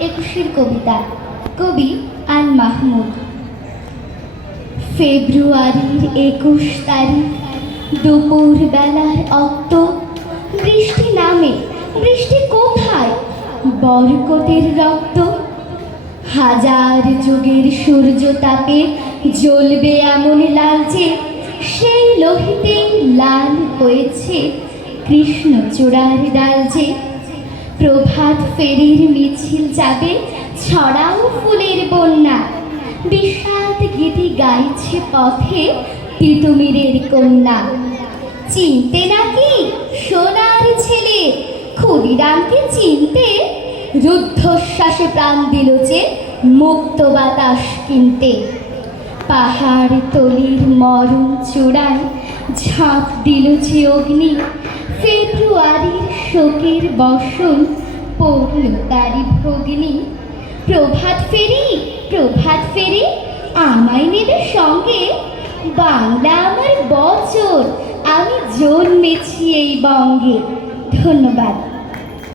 একুশের কবিতা, কবি আল মাহমুদ। ফেব্রুয়ারির 21 তারিখ, দুপুর বেলার অক্ত। বৃষ্টি নামে, বৃষ্টি কোথায়? বরকতের রক্ত। হাজার যুগের সূর্য তাপে জ্বলবে এমন লালচে, সেই লোহিতেই লাল হয়েছে কৃষ্ণচূড়ার ডাল যে। প্রভাত ফেরির মিছিল যাবে, ছড়াও ফুলের বন্যা। বিষাদ গীতি গাইছে পথে তিতুমিরের কন্যা। চিনতে নাকি সোনার ছেলে, ক্ষুদিরামকে চিনতে? রুদ্ধশ্বাসে প্রাণ দিল যে মুক্ত বাতাস কিনতে। পাহাড় তলির মরণ চূড়ায় ঝাঁপ দিল যে অগ্নি। ফেব্রুয়ারির শোকের বসন পড়ল তারি ভগ্নি। প্রভাত ফেরি, প্রভাত ফেরি, আমায় নেবে সঙ্গে? বাংলা আমার বচন, আমি জন্মেছি এই বঙ্গে। ধন্যবাদ।